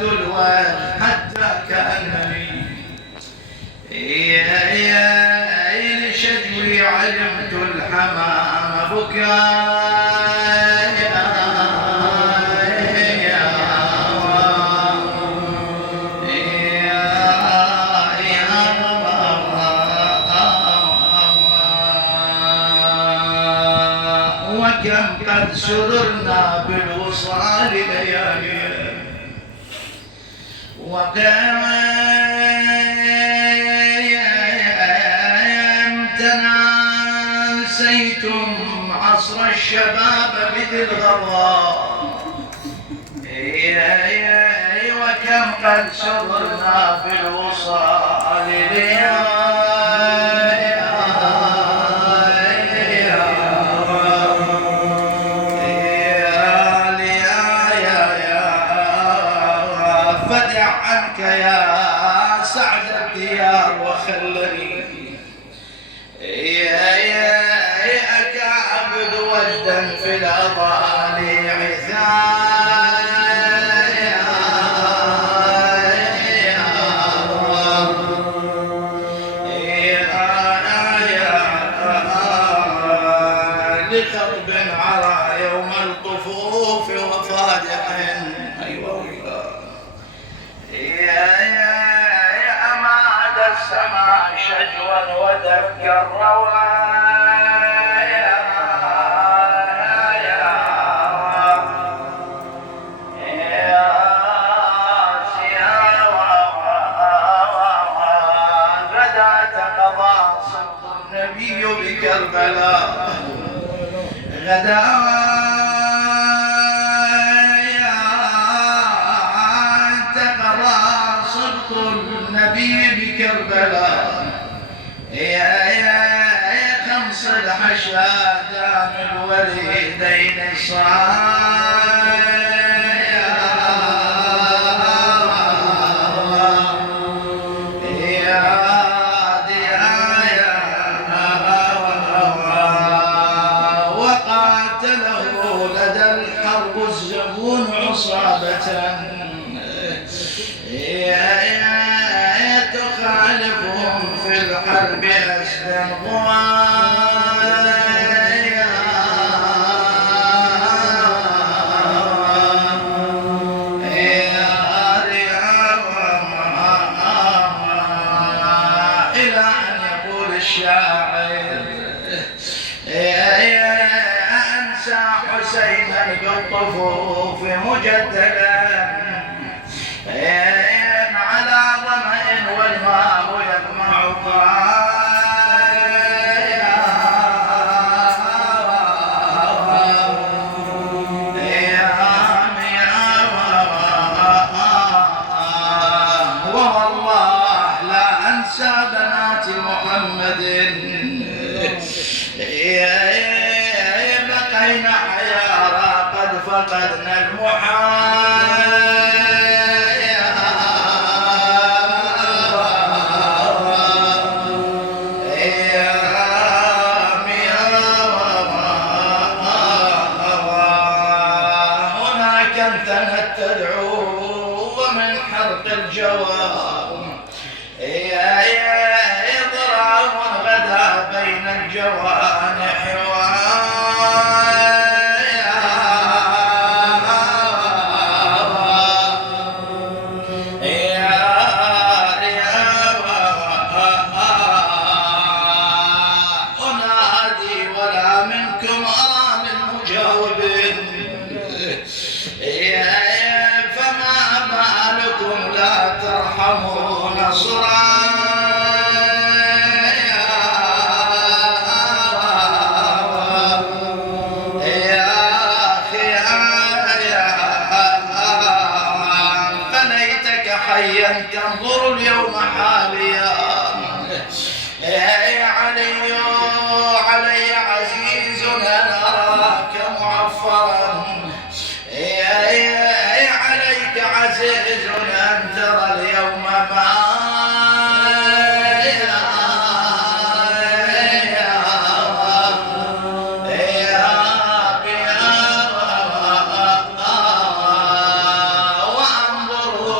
الوجه حتى كأنني لشجوي علمت الحمام بكاء وكم قد سررنا بالوصال ليالي وكم تناسيتم عصر الشباب مثل الغضاء وكم قد سررنا بالوصال فدع عنك يا سعد الديار وخلني أكعبد وجدا في الأضالي لخطب عرى يوم الطفوف وفادح أماد السماء شجوا ودك الروايا غدا تقضى صدق النبي بكربلاء غدا النبي بكربلاء خمس الحشاد من الوليدين وقاتله لدى الحرب الزبون عصابة تخالفهم في الحرب أسلم إلى أن يقول الشاعر أنسى حسينا بالطفوف مجددا على ظمأ والماء يدمع والله لا أنسى بنات محمد بقينا حيارى قد فقدنا تدعو ومن حرق الجواب إضرام غدا بين الجوانح أنادي ولا منكم أرى من مجاوب فما بالكم لا ترحمون صرايا يا أخي فليتك حيا تنظر اليوم حاليا علي عزيز أن أراك معفرا عليك عزيز أن ترى اليوم ما وأنظر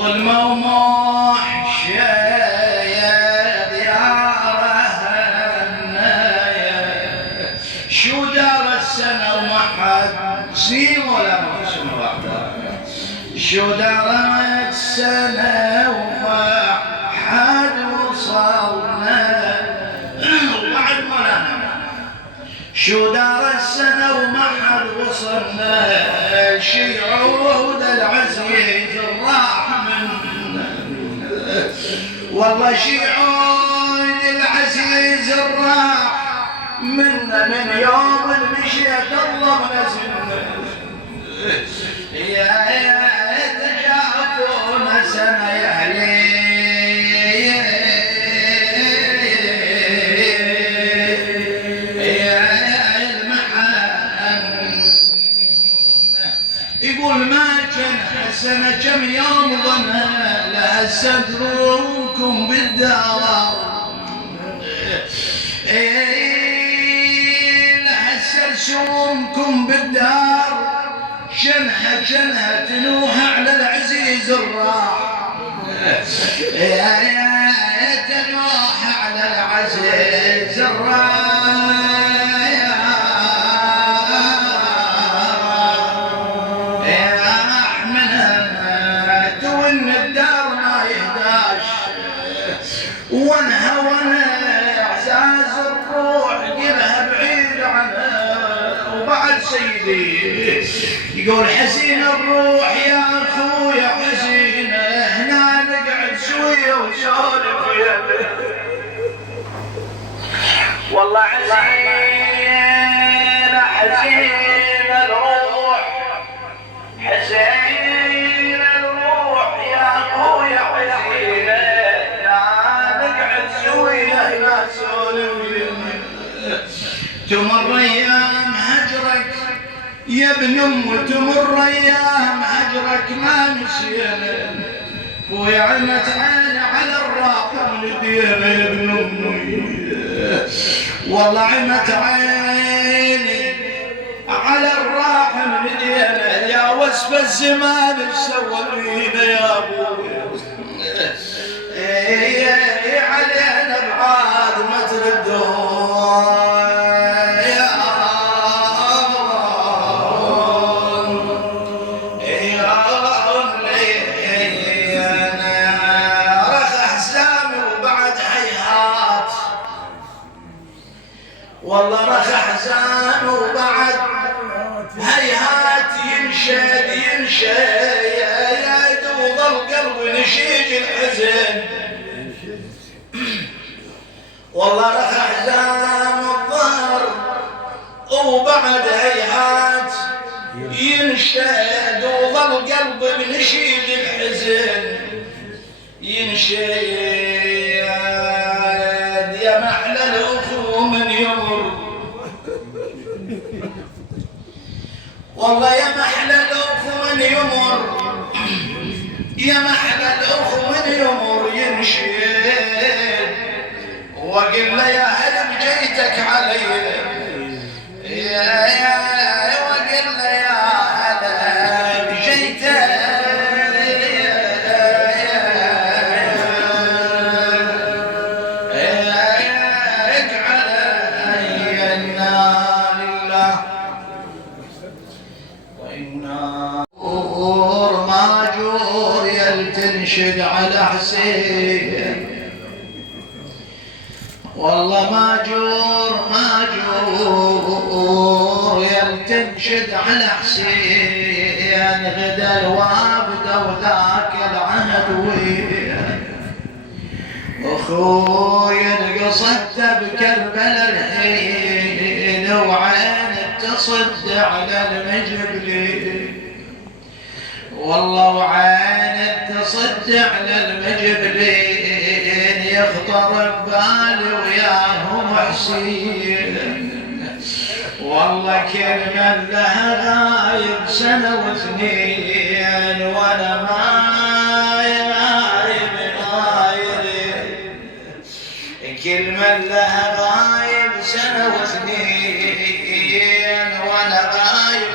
ظلمة ومحشية ديارها الناية شو دار السنة وما حد سنين ولا موسم واحدة شو دارت السنة وما حد وصلنا وبعد ما شو دار السنة وما حد وصلنا شيعود العزيز راح منا والله شيعود العزيز راح منا من يوم المشيت الله منزلنا يا تشافون سنة يا يقول ما كان سنة كم يوم ظنها لهسه دروبكم بالدوام لهسه رسومكم بالدار شنها تنوح على العزيز الراح تنوح على العزيز الراح وانا اعزاز الروح قلها بعيد عنها وبعد سيدي يقول حزين الروح يا اخويا حزين هنا نقعد سويه وسولف يا والله حزين الروح حزين الروح يا اخويا حزين تمر ايام هجرك يا ابن ام تمر ايام هجرك ما نسينا ويعمت عيني على الراحه لدينا يا ابن امي والله عمت عيني على الراحه لدينا يا وصف الزمان سوى بينا يا ابوي علينا بعاد ما تردون رخ احزامي وبعد هيهات والله رخ احزامي وبعد هيهات ينشد وظل قلبي نشيج الحزن والله رخ احزان الظهر وبعد هيهات ينشد وظل قلبي بنشيد الحزن ينشد يا محلى الاخو من يمر والله يا محلى الاخو من يمر يا محلى الاخو من يمر ينشد وقل له يا هل بجيتك علي وقل له يا هل بجيتك علي النار لله وإنا ماجور يلتنشد على حسين والله ماجور يلتنشد على حسين غدا الوابد وذاك العهد وين اخويا قصدت بكربلاء الحين وعين تصد على المجبلين والله وعين تصد على المجبلين يخطر ببالي وياهم حسين والله كلمة لها غايب سنة واثنين وانا كلمة لها غايب سنة واثنين وانا غايب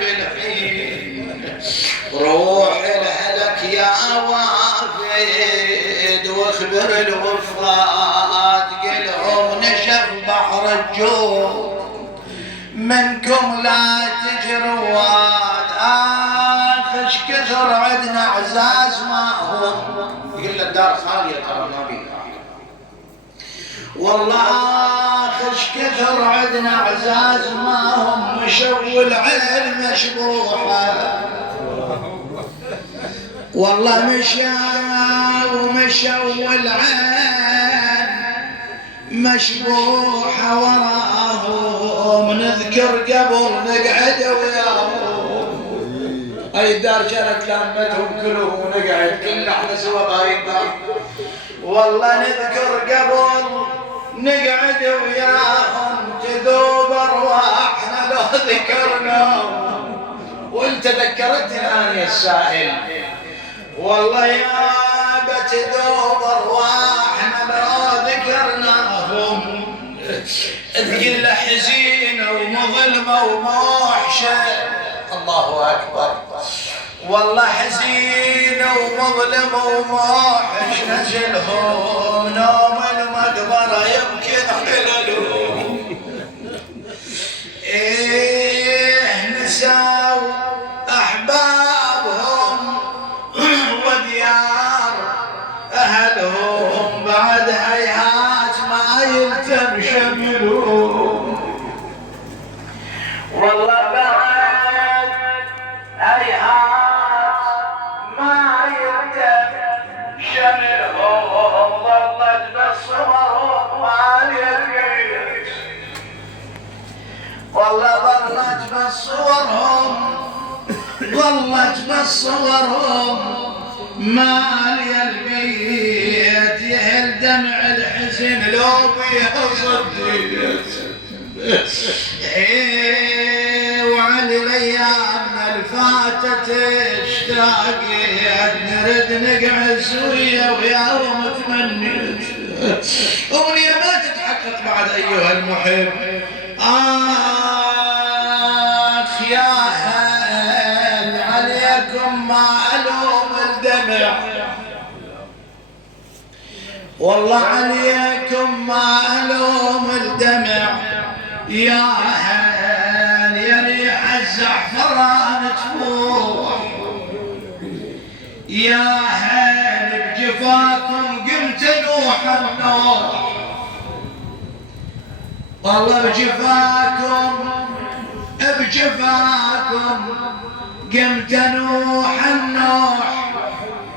بالحين روح الهلك وافد واخبر الوفات قلهم نشف بحر الجود منكم لا تجروات اخش كثر عدنا اعزاز ما هو يقول الدار خاليه ترى ما بيها والله اخش كثر عدنا اعزاز ما هم مشوا العين مشبوحه والله مشوا العين مشبوحة وراهم نذكر قبل نقعد وياهم اي دار كانت لمتهم كلهم ونقعد كلنا احنا سوا باين والله نذكر قبل نقعد وياهم تذوب ارواحنا لو ذكرناهم وانت ذكرتني الان يا السائل والله يا بتذوب ارواحنا لو ذكرناهم تقل حزينه ومظلمه وموحشه الله اكبر والله حزينه ومظلمه وموحش نزلهم نوم المقبره يمكن حللهم نساو احبابهم وديار اهلهم بعد هيهات ما يلتم شملهم والله بعد هيهات ما يلتم شملهم ظلت بصورهم ما يرقيت والله ظلت بصورهم مالي البيت يهل دمع الحزن لو بيها صديت وعلى الايام الفاتت اشتاقيت نرد نقعد سويا وياهم تمنيت امنيه ما تتحقق بعد ايها المحب اخ يا هل عليكم ما الوم الدمع والله عليكم ما الوم الدمع يا هل يا ريح الزعفران تفوح يا هل بجفاكم قمت نوح النوح والله بجفاكم قمت نوح النوح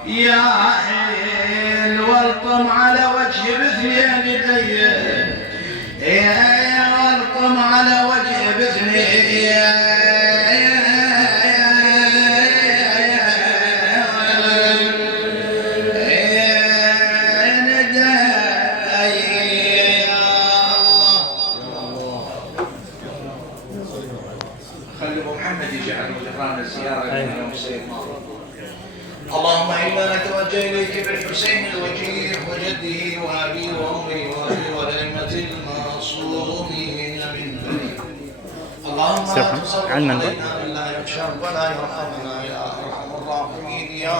يا هل والطم على وجه باثنين يديه والطم على وجه باثنين اللهم إنا نتوجه إليك بالحسين الوجيه وجده وأبيه وأمه وأبيه والأئمة المعصومين من بني اللهم لا تصرف علينا من لا يخشى ولا يرحمنا يا أرحم الراحمين يا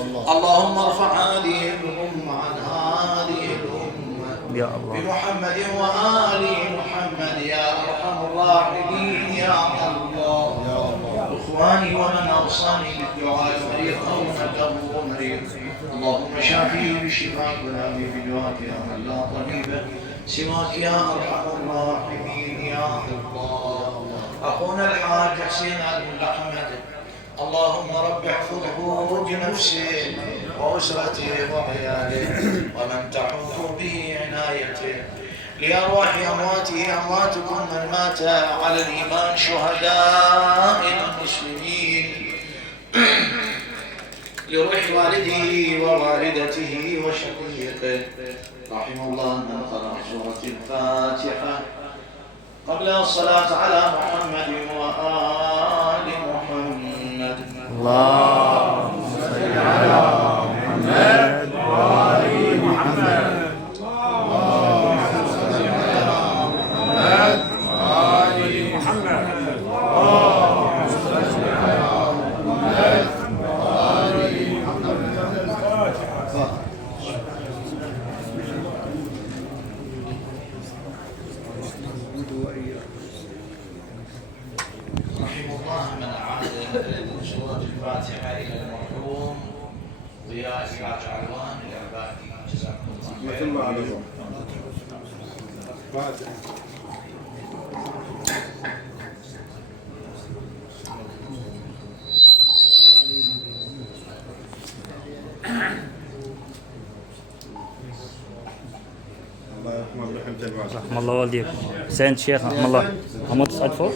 الله اللهم ارفع هذه الأمة عن هذه الأمة يا الله بمحمد وآل محمد يا أرحم الراحمين يا الله إخواني ومن أوصاني بالدعاء مريض أو نكره مريض اللهم شافيه بشفاك ونعمه بدعاك يا من لا طبيب سواك يا أرحم الراحمين يا الله أخونا الحاج حسين علي الأحمد اللهم رب احفظه بنفسه وأسرته وعياله ومن تحوط به عنايته لأرواح أمواته أمواتكم من مات على الإيمان شهداء المسلمين لروح والده ووالدته وشقيقه رحم الله من قرأ سورة الفاتحة قبل الصلاة على محمد وآل محمد اللهم صل على محمد وآل محمد ضياء سراج علوان لآبائنا جزاكم الله مثل خير. ما عليكم. فاتح. الله يرحمه ويرحم جميعا. رحم الله والديك. حسين شيخ رحم الله. محمد تصعد فوق؟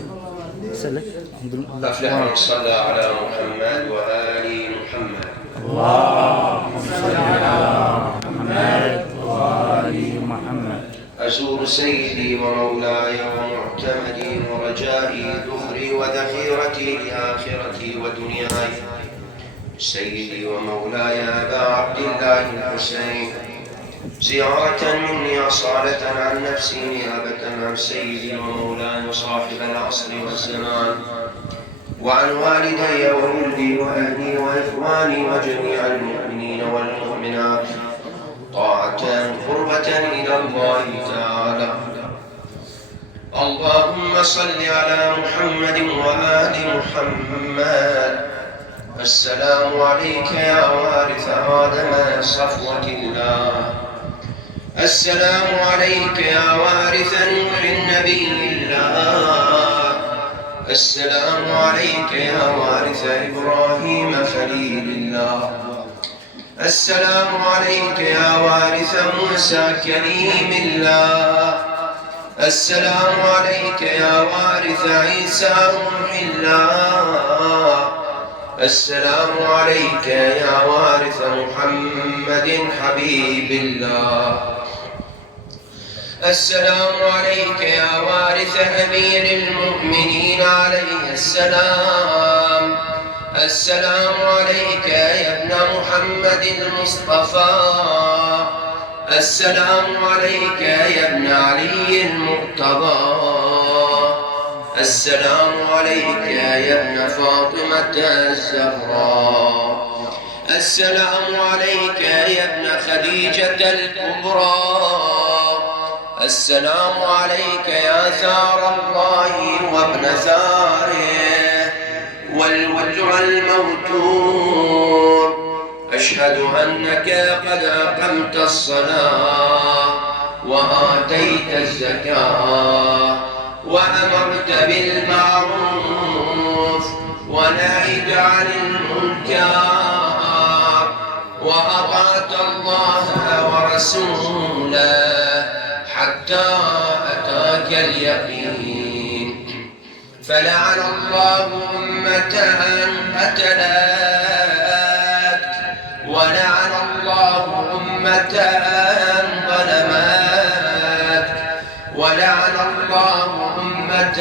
سلك. الحمد لله. أفلح من صلى على محمد وآل محمد. اللهم صل على محمد وآل محمد. أزور سيدي ومولاي ومعتمدي ورجائي ذخري وذخيرتي لآخرتي ودنياي سيدي ومولاي أبا عبد الله الحسين زيارة مني أصالة عن نفسي نيابة عن سيدي ومولاي صاحب العصر والزمان وعن والدي وولدي وأهلي وإخواني وجميع المؤمنين والمؤمنات طاعة قربة إلى الله تعالى. اللهم صل على محمد وآل محمد. السلام عليك يا وارث آدم صفوة الله. السلام عليك يا وارث نور النبي الله. السلام عليك يا وارث إبراهيم خليل الله. السلام عليك يا وارث موسى كريم الله. السلام عليك يا وارث عيسى روح الله. السلام عليك يا وارث محمد حبيب الله. السلام عليك يا وارث أمير المؤمنين عليه السلام. السلام عليك يا ابن محمد المصطفى. السلام عليك يا ابن علي المرتضى. السلام عليك يا ابن فاطمة الزهراء. السلام عليك يا ابن خديجة الكبرى. السلام عليك يا ثار الله وابن ثاره والوجع الموتور. أشهد أنك قد أقمت الصلاة وآتيت الزكاة وأمرت بالمعروف ونهيت عن المنكر وأطعت الله ورسوله حتى أتاك اليقين. فلعن الله أمة قتلت ولعن الله أمة ظلمت ولعن الله أمة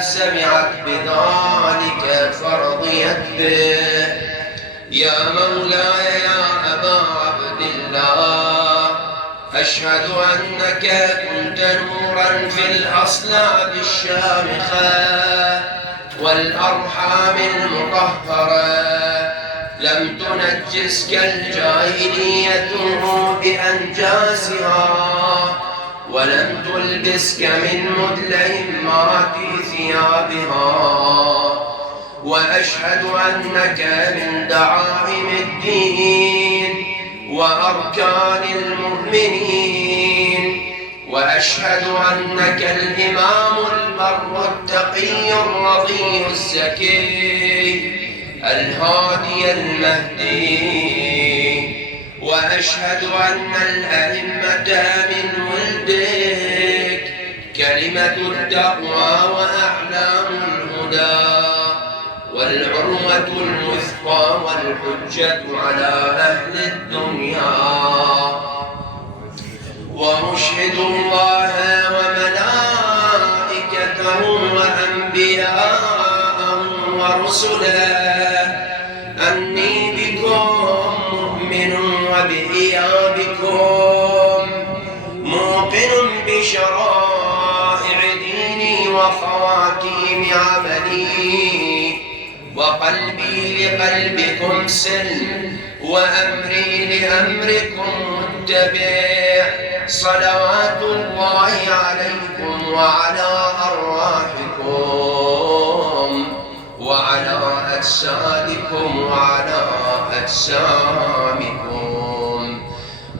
سمعت بذلك فرضيت به. يا مولاي يا أبا عبد الله أشهد أنك كنت نورا في الأصلاب الشامخة والأرحام المطهرة. لم تنجسك الجاهلية بأنجاسها ولم تلبسك من مدلهمات ثيابها. وأشهد أنك من دعائم الدين وأركان المؤمنين. وأشهد أنك الإمام البر التقي الرضي الزكي الهادي المهدي. وأشهد أن الأئمة من ولدك كلمة التقوى وأعلام الهدى والعروة الوثقى والحجة على أهل الدنيا. وأشهد الله وملائكته وأنبياءه ورسله أني بكم مؤمن وبإيابكم موقن بشرائع ديني وخواتيم عملي. وقلبي لقلبكم سلم وأمري لأمركم متبع. صلوات الله عليكم وعلى أرواحكم وعلى أجسادكم وعلى أجسامكم،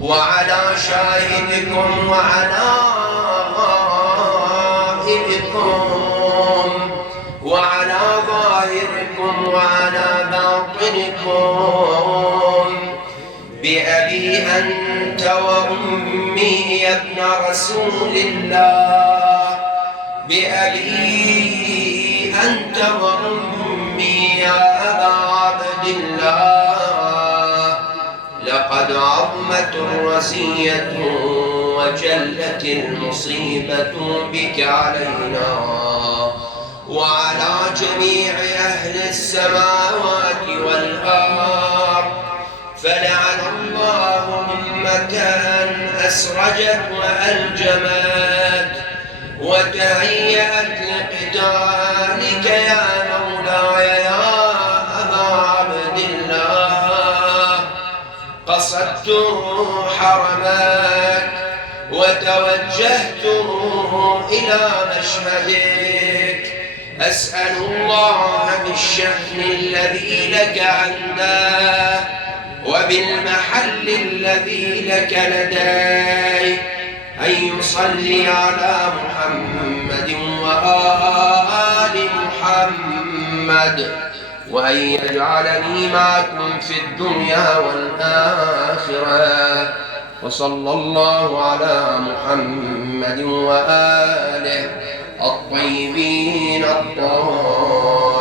وعلى شاهدكم وعلى غائبكم، وعلى ظاهركم وعلى باطنكم، بأبي أنت وأمي يا ابن رسول الله، بأبي أنت وأمي يا أبا عبد الله، لقد عظمت الرزية وجلت المصيبة بك علينا وعلى جميع أهل السماوات والأرض، فلعن الله أمة أسرجت وألجمت وتهيأت لقتالك يا مولاي يا أبا عبد الله. قصدت حرمك وتوجهت إلى مشهدك، أسأل الله بالشأن الذي لك عنده وبالمحل الذي لك لدي أن يصلي على محمد وآل محمد، وأن يجعلني معكم في الدنيا والآخرة، وصلى الله على محمد وآله الطيبين الطاهرين.